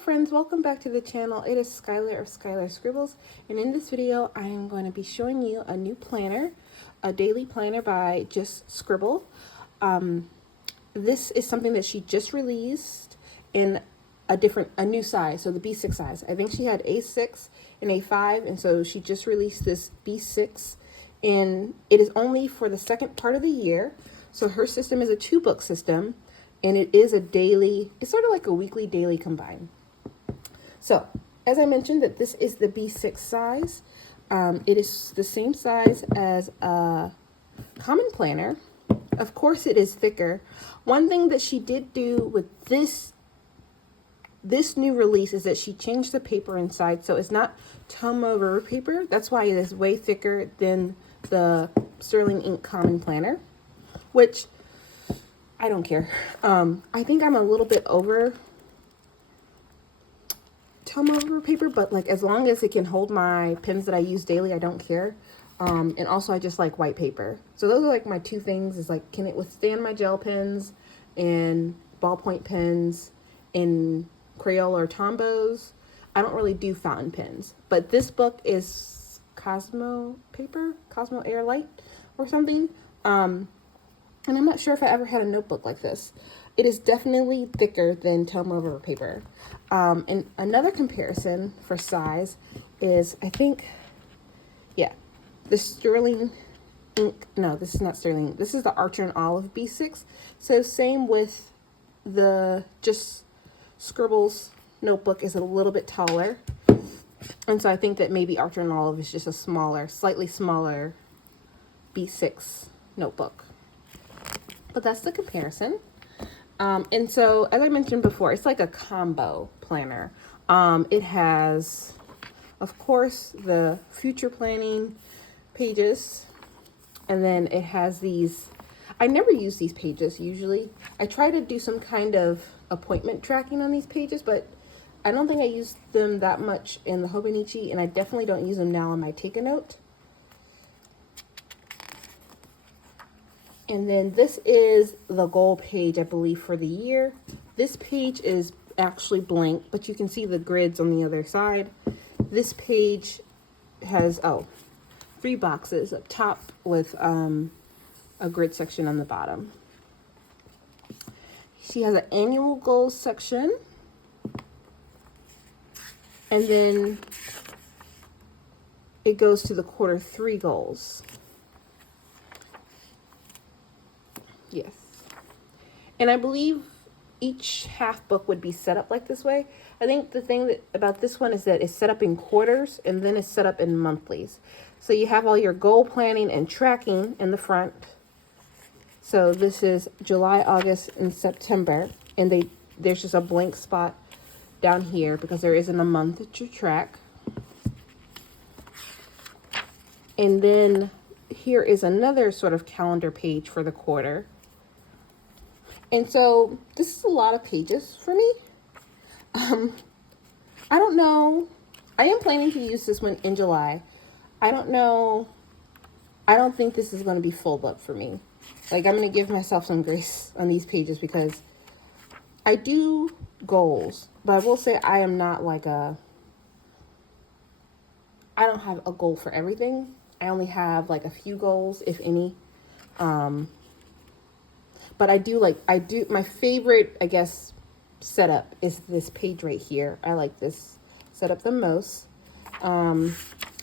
friends, welcome back to the channel. It is Skylar of Skylar Scribbles, and in this video I am going to be showing you a new planner, a daily planner by just Scribble. This is something that she just released in a new size, so the B6 size. I think she had A6 and A5, and so she just released this B6, and it is only for the second part of the year. So her system is a 2-book system, and it is a daily, it's sort of like a weekly daily combine. So as I mentioned, that this is the B6 size. It is the same size as a common planner. Of course it is thicker. One thing that she did do with this new release is that she changed the paper inside, so it's not Tomo River paper. That's why it is way thicker than the Sterling Ink common planner, which I don't care. I think I'm a little bit over Tomo River paper, but like as long as it can hold my pens that I use daily, I don't care. And also I just like white paper. So those are like my two things, is like, can it withstand my gel pens and ballpoint pens and Crayola or Tombos? I don't really do fountain pens, but this book is Cosmo paper, Cosmo Airlight or something. And I'm not sure if I ever had a notebook like this. It is definitely thicker than Tomo River paper. And another comparison for size is, I think, yeah, the Sterling Ink. No, this is not Sterling. This is the Archer and Olive B6. So same with the just Scribbles notebook is a little bit taller. And so I think that maybe Archer and Olive is just a smaller, slightly smaller B6 notebook. But that's the comparison. And so, as I mentioned before, it's like a combo planner. It has, of course, the future planning pages. And then it has these, I never use these pages usually. I try to do some kind of appointment tracking on these pages, but I don't think I use them that much in the Hobonichi, and I definitely don't use them now on my Take-A-Note. And then this is the goal page, I believe, for the year. This page is actually blank, but you can see the grids on the other side. This page has, 3 boxes up top with a grid section on the bottom. She has an annual goals section. And then it goes to the Q3 goals. Yes. And I believe each half book would be set up like this way. I think the thing about this one is that it's set up in quarters and then it's set up in monthlies. So you have all your goal planning and tracking in the front. So this is July, August, and September. And there's just a blank spot down here because there isn't a month to track. And then here is another sort of calendar page for the quarter. And so this is a lot of pages for me. I don't know. I am planning to use this one in July. I don't know. I don't think this is going to be full up for me. Like, I'm going to give myself some grace on these pages because I do goals, but I will say I am not like I don't have a goal for everything. I only have like a few goals, if any. But my favorite, I guess, setup is this page right here. I like this setup the most. And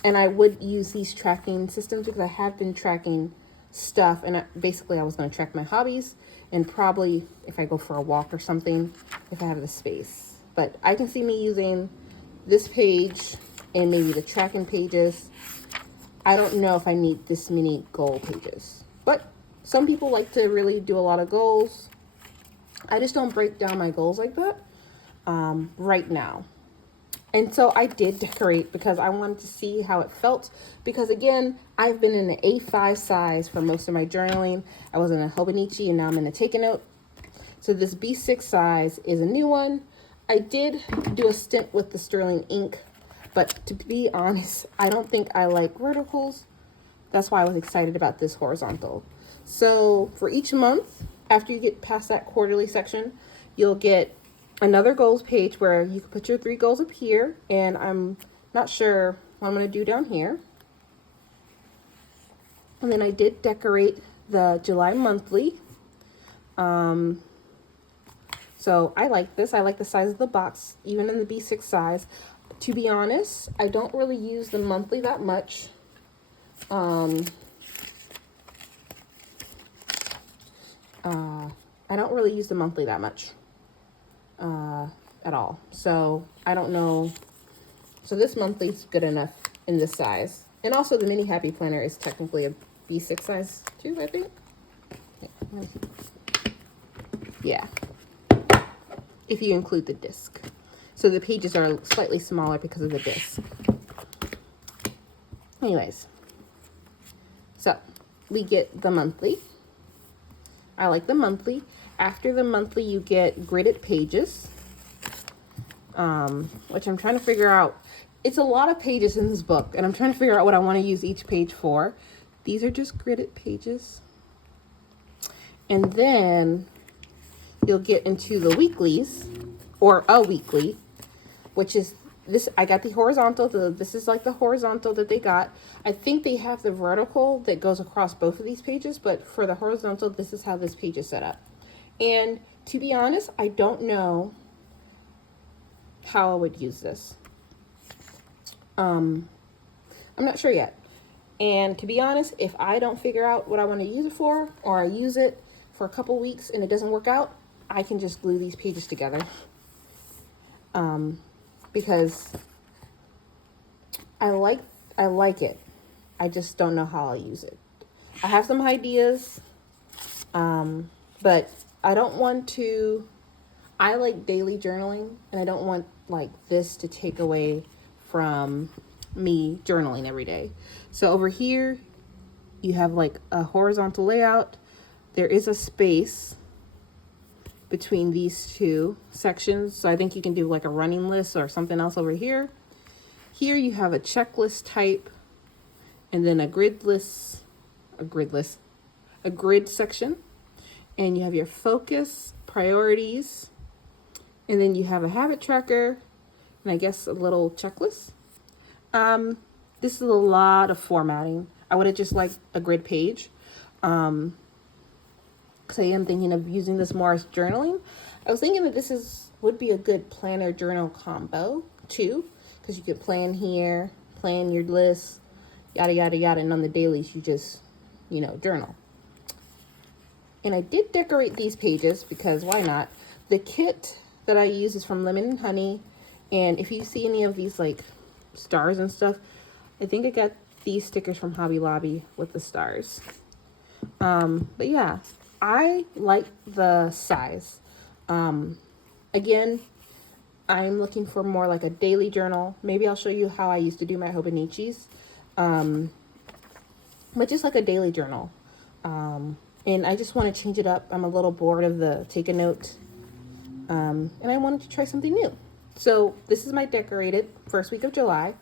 I would use these tracking systems because I have been tracking stuff. And basically I was going to track my hobbies and probably if I go for a walk or something, if I have the space. But I can see me using this page and maybe the tracking pages. I don't know if I need this many goal pages, but some people like to really do a lot of goals. I just don't break down my goals like that right now. And so I did decorate because I wanted to see how it felt. Because again, I've been in the A5 size for most of my journaling. I was in a Hobonichi and now I'm in a Take-A-Note. So this B6 size is a new one. I did do a stint with the Sterling Ink, but to be honest, I don't think I like verticals. That's why I was excited about this horizontal. So for each month, after you get past that quarterly section, you'll get another goals page where you can put your 3 goals up here, and I'm not sure what I'm going to do down here. And then I did decorate the July monthly. So I like this. I like the size of the box, even in the B6 size. To be honest, I don't really use the monthly that much. I don't really use the monthly that much at all. So I don't know. So this monthly is good enough in this size. And also the mini happy planner is technically a B6 size too, I think. Yeah. If you include the disc. So the pages are slightly smaller because of the disc. Anyways. So we get the monthly. I like the monthly. After the monthly, you get gridded pages, which I'm trying to figure out. It's a lot of pages in this book, and I'm trying to figure out what I want to use each page for. These are just gridded pages. And then you'll get into the weeklies, or a weekly, which is this. I got the horizontal. This is like the horizontal that they got. I think they have the vertical that goes across both of these pages, but for the horizontal, this is how this page is set up. And to be honest, I don't know how I would use this. I'm not sure yet. And to be honest, if I don't figure out what I want to use it for, or I use it for a couple weeks and it doesn't work out, I can just glue these pages together. Because I like it. I just don't know how I'll use it. I have some ideas, but I don't want to. I like daily journaling, and I don't want like this to take away from me journaling every day. So over here, you have like a horizontal layout. There is a space between these two sections. So I think you can do like a running list or something else over here. Here you have a checklist type, and then a grid section. And you have your focus, priorities, and then you have a habit tracker, and I guess a little checklist. This is a lot of formatting. I would have just liked a grid page. Because I am thinking of using this more as journaling. I was thinking that this would be a good planner journal combo too, because you could plan here, plan your list, yada, yada, yada. And on the dailies, you just, journal. And I did decorate these pages because why not? The kit that I use is from Lemon and Honey. And if you see any of these like stars and stuff, I think I got these stickers from Hobby Lobby with the stars. But yeah, I like the size. Again, I'm looking for more like a daily journal. Maybe I'll show you how I used to do my Hobonichis. But just like a daily journal. And I just want to change it up. I'm a little bored of the take a note. And I wanted to try something new. So this is my decorated first week of July.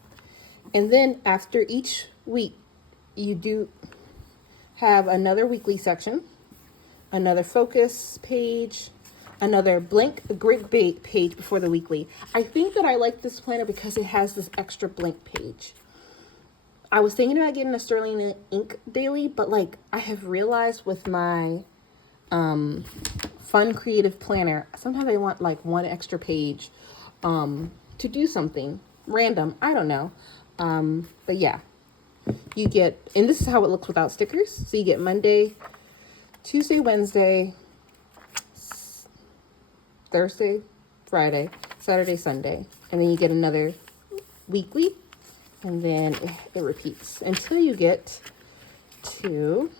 And then after each week, you do have another weekly section, another focus page, another blank grid page before the weekly. I think that I like this planner because it has this extra blank page. I was thinking about getting a sterling ink daily, but like I have realized with my fun creative planner, sometimes I want like one extra page to do something random. I don't know. But yeah, you get, and this is how it looks without stickers. So you get Monday, Tuesday, Wednesday, Thursday, Friday, Saturday, Sunday, and then you get another weekly, and then it repeats until you get to,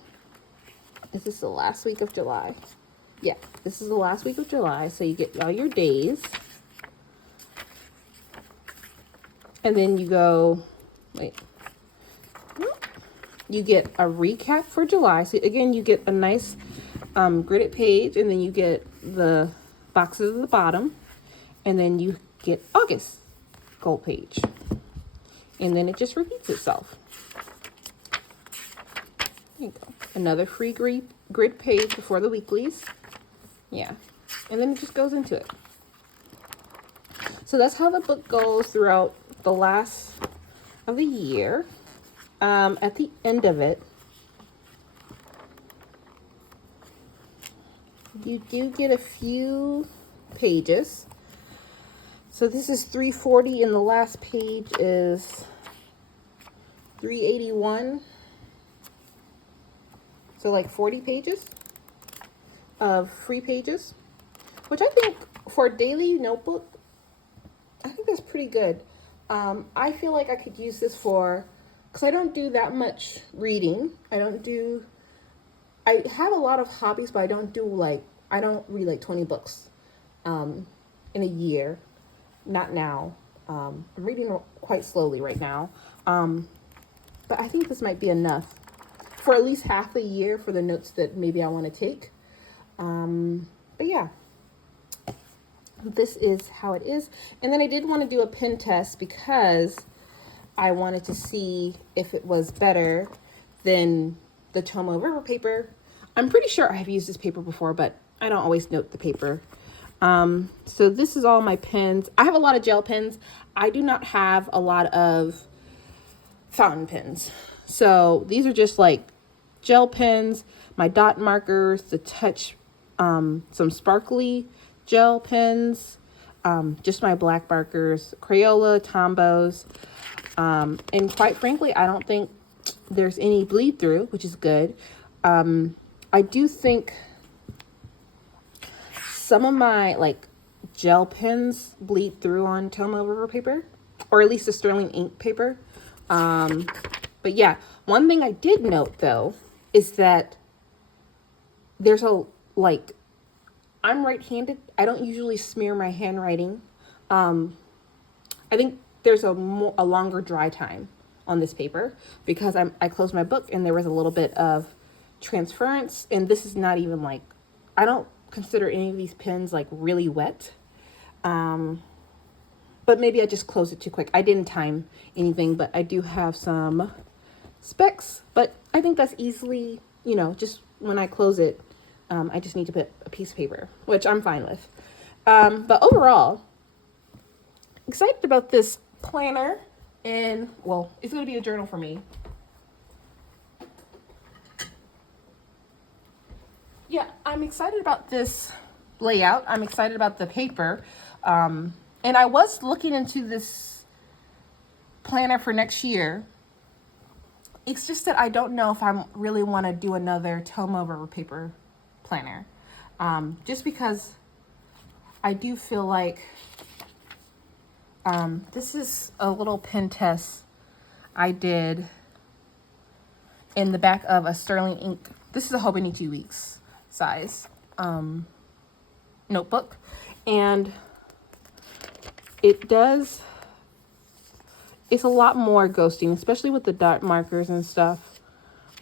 is this the last week of July? Yeah, this is the last week of July, so you get all your days, and then you go, you get a recap for July. So again, you get a nice gridded page, and then you get the boxes at the bottom, and then you get August gold page, and then it just repeats itself. There you go. Another free grid page before the weeklies. Yeah, and then it just goes into it. So that's how the book goes throughout the last of the year. At the end of it, you do get a few pages. So this is 340 and the last page is 381. So like 40 pages of free pages, which I think for a daily notebook, I think that's pretty good. I feel like I could use this for, because I don't do that much reading. I have a lot of hobbies, but I don't read like 20 books in a year. Not now. I'm reading quite slowly right now. But I think this might be enough for at least half a year for the notes that maybe I want to take. But yeah, this is how it is. And then I did want to do a pen test because I wanted to see if it was better than the Tomo River paper. I'm pretty sure I've used this paper before, but I don't always note the paper. So this is all my pens. I have a lot of gel pens. I do not have a lot of fountain pens. So these are just like gel pens, my dot markers, the touch, some sparkly gel pens, just my black markers, Crayola, Tombos. And quite frankly, I don't think there's any bleed through, which is good. I do think some of my like gel pens bleed through on Tomo River paper, or at least the sterling ink paper. But yeah, one thing I did note though is that there's I'm right-handed. I don't usually smear my handwriting. I think there's a longer dry time on this paper because I closed my book and there was a little bit of transference, and this is not even like, I don't consider any of these pens like really wet. But maybe I just closed it too quick. I didn't time anything, but I do have some specks, but I think that's easily, just when I close it, I just need to put a piece of paper, which I'm fine with. But overall, excited about this planner, and well, it's going to be a journal for me. Yeah, I'm excited about this layout. I'm excited about the paper. And I was looking into this planner for next year. It's just that I don't know if I really want to do another Tomo River paper planner. Just because I do feel like this is a little pen test I did in the back of a sterling ink. This is a Hobonichi Weeks size notebook, and it's a lot more ghosting, especially with the dot markers and stuff.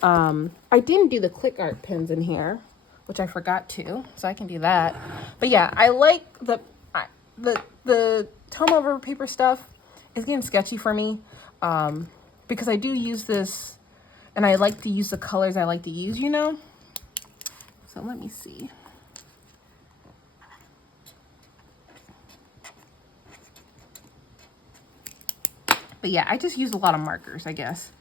I didn't do the click art pens in here, which I forgot to, so I can do that. But yeah, I like the Tomo River paper stuff. Is getting sketchy for me because I do use this, and I like to use the colors I like to use, So let me see. But yeah, I just use a lot of markers, I guess.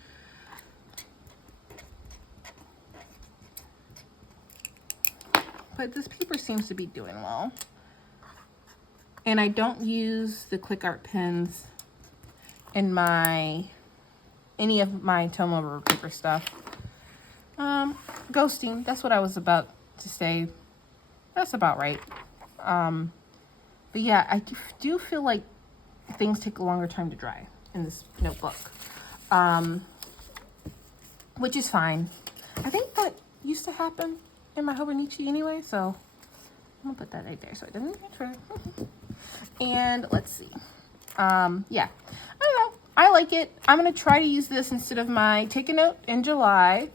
But this paper seems to be doing well. And I don't use the click art pens in any of my Tomo River paper stuff. Ghosting, that's what I was about to say. That's about right. But yeah, I do feel like things take a longer time to dry in this notebook, which is fine. I think that used to happen in my Hobonichi anyway, so I'm gonna put that right there so it doesn't transfer. And let's see. Yeah, I don't know. I like it. I'm gonna try to use this instead of my Take a Note in July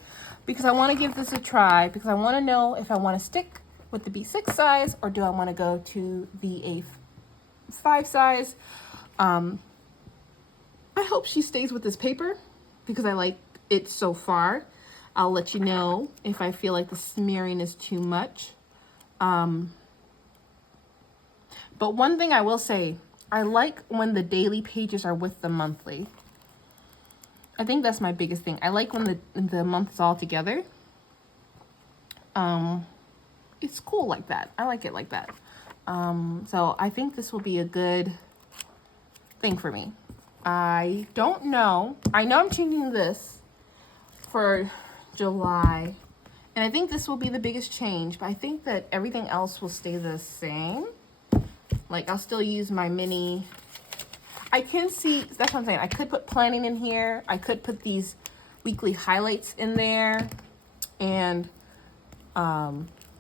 because I want to give this a try, because I want to know if I want to stick with the B6 size or do I want to go to the A5 size. I hope she stays with this paper because I like it so far. I'll let you know if I feel like the smearing is too much. But one thing I will say, I like when the daily pages are with the monthly. I think that's my biggest thing. I like when the month is all together. It's cool like that. I like it like that. So I think this will be a good thing for me. I don't know. I know I'm changing this for July. And I think this will be the biggest change. But I think that everything else will stay the same. Like, I'll still use my mini. I can see, that's what I'm saying. I could put planning in here. I could put these weekly highlights in there. And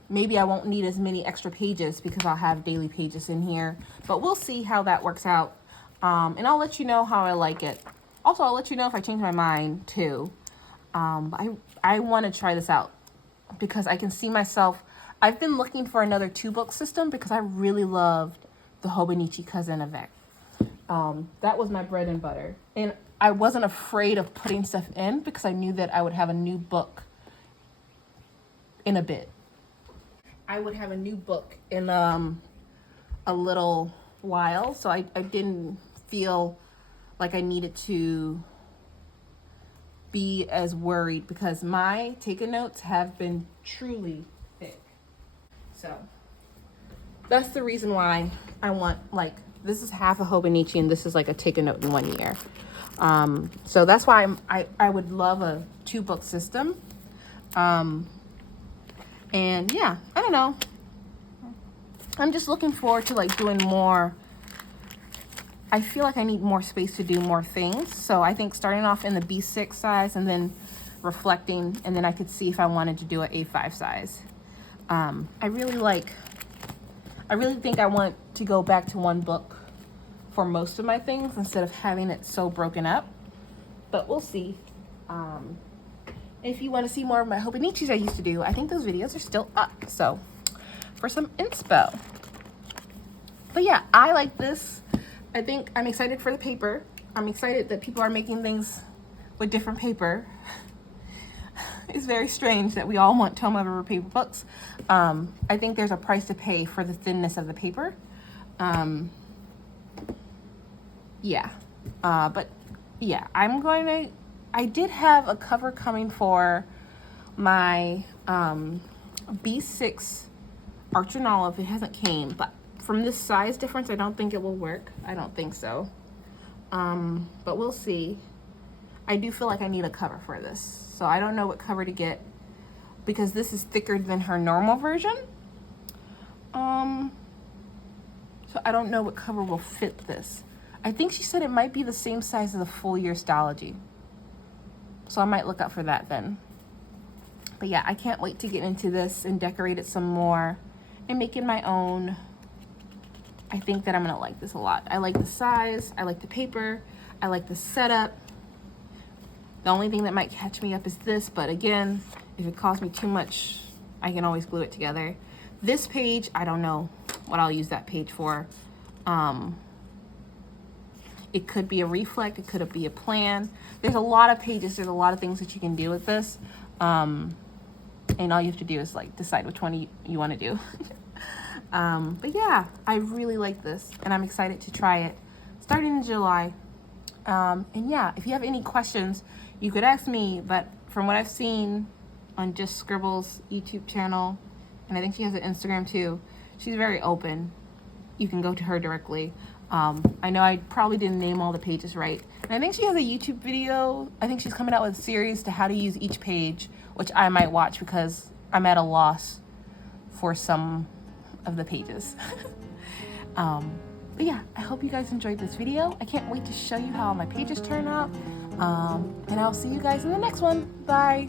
maybe I won't need as many extra pages because I'll have daily pages in here. But we'll see how that works out. And I'll let you know how I like it. Also, I'll let you know if I change my mind too. I want to try this out because I can see myself. I've been looking for another 2-book system because I really loved the Hobonichi Cousin Avec. That was my bread and butter. And I wasn't afraid of putting stuff in because I knew that I would have a new book in a bit. I would have a new book in a little while. So I didn't feel like I needed to be as worried because my taken notes have been truly thick. So that's the reason why I want, like, this is half a Hobonichi and this is like a take a note in 1 year. So that's why I would love a 2-book system. And yeah, I don't know. I'm just looking forward to like doing more. I feel like I need more space to do more things. So I think starting off in the B6 size and then reflecting, and then I could see if I wanted to do an A5 size. I really think I want to go back to 1 book for most of my things instead of having it so broken up. But we'll see. If you want to see more of my Hobonichis I used to do, I think those videos are still up. So for some inspo. But yeah, I like this. I think I'm excited for the paper. I'm excited that people are making things with different paper. It's very strange that we all want Toma River paper books. I think there's a price to pay for the thinness of the paper. Yeah. But yeah, I did have a cover coming for my B6 Archer and Olive. It hasn't came, but from this size difference, I don't think it will work. I don't think so. But we'll see. I do feel like I need a cover for this. So I don't know what cover to get because this is thicker than her normal version. So I don't know what cover will fit this. I think she said it might be the same size as the full year Stalogy. So I might look up for that then. But yeah, I can't wait to get into this and decorate it some more and make it my own. I think that I'm gonna like this a lot. I like the size, I like the paper, I like the setup. The only thing that might catch me up is this, but again, if it costs me too much, I can always glue it together. This page, I don't know what I'll use that page for. It could be a reflect, it could be a plan. There's a lot of pages, there's a lot of things that you can do with this. And all you have to do is like decide which one you want to do. But yeah, I really like this and I'm excited to try it starting in July. And yeah, if you have any questions, you could ask me, but from what I've seen on just Scribble's YouTube channel, and I think she has an Instagram too, she's very open. You can go to her directly. I know I probably didn't name all the pages right. And I think she has a YouTube video. I think she's coming out with a series to how to use each page, which I might watch because I'm at a loss for some of the pages. But yeah, I hope you guys enjoyed this video. I can't wait to show you how my pages turn out. And I'll see you guys in the next one. Bye.